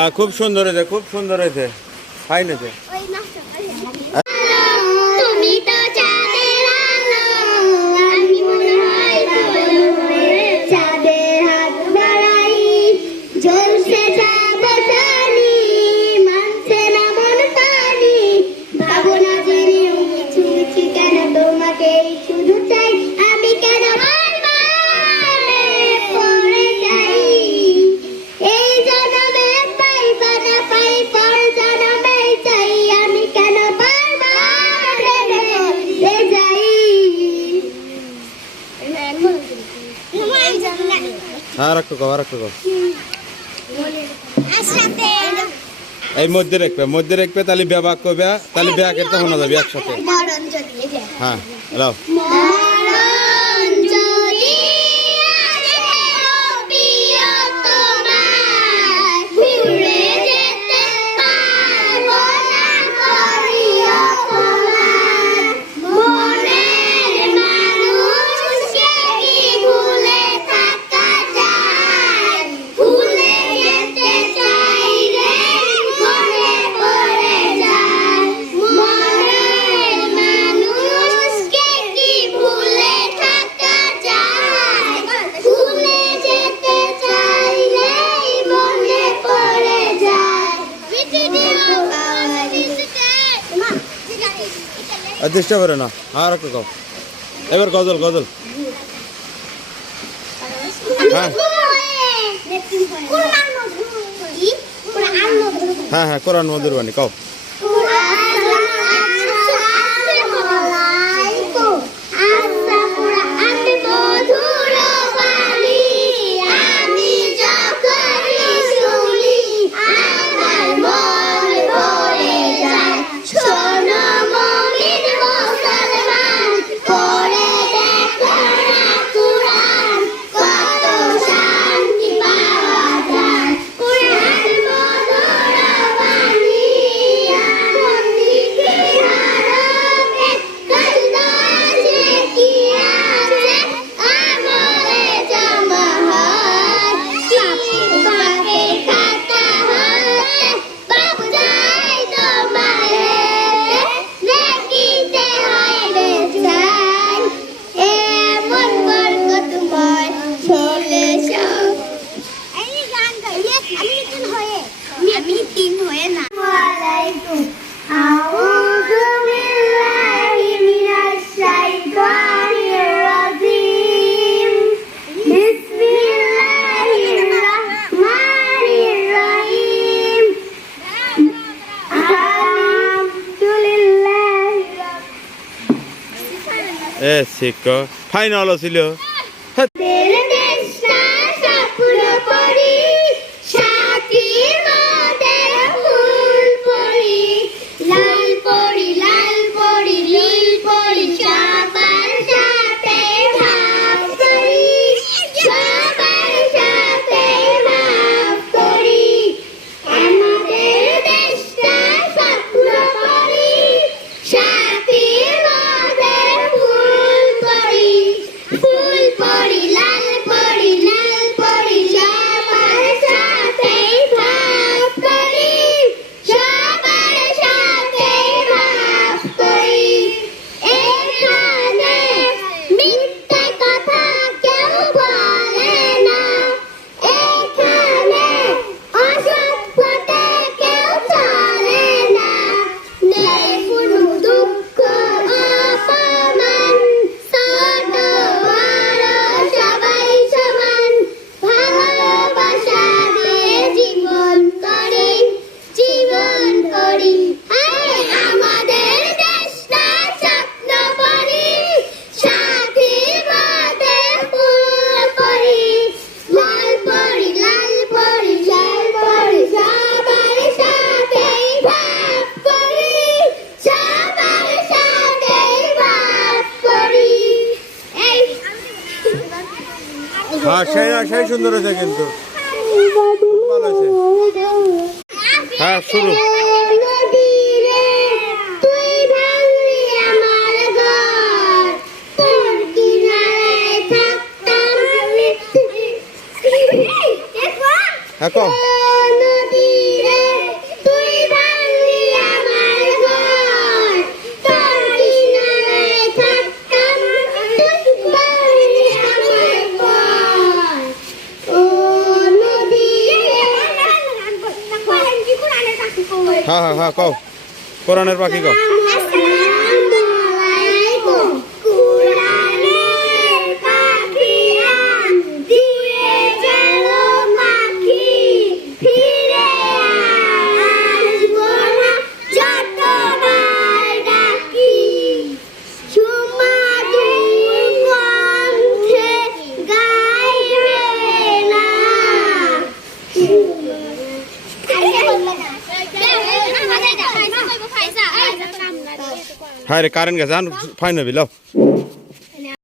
হ্যাঁ খুব সুন্দর হয়েছে খুব সুন্দর হয়েছে। ফাইন হয়েছে। হ্যাঁ রাখো গো হ্যাঁ, রাখো গো। এই মধ্যে রাখবে মধ্যে রাখবে তাহলে ব্যবহার করবে তাহলে ব্যাগের তখন যাবে একসাথে। হ্যাঁ হ্যালো দেশটা করে না। আর একটা কাউ এবার গজল গজল। হ্যাঁ। হ্যাঁ।, হ্যাঁ, হ্যাঁ কোরআন মধুর বাণী কাউ দিন হয়ে না। ফাইনাল ছিল। হ্যাঁ সেই সেই সুন্দর আছে কিন্তু। ভালো আছে হ্যাঁ শুরু। হ্যাঁ কম হ্যাঁ হ্যাঁ হ্যাঁ কও। কোরআনের পাখি কও। হ্যাঁ রে কারেন্ট গেছে ফাইন হবে লও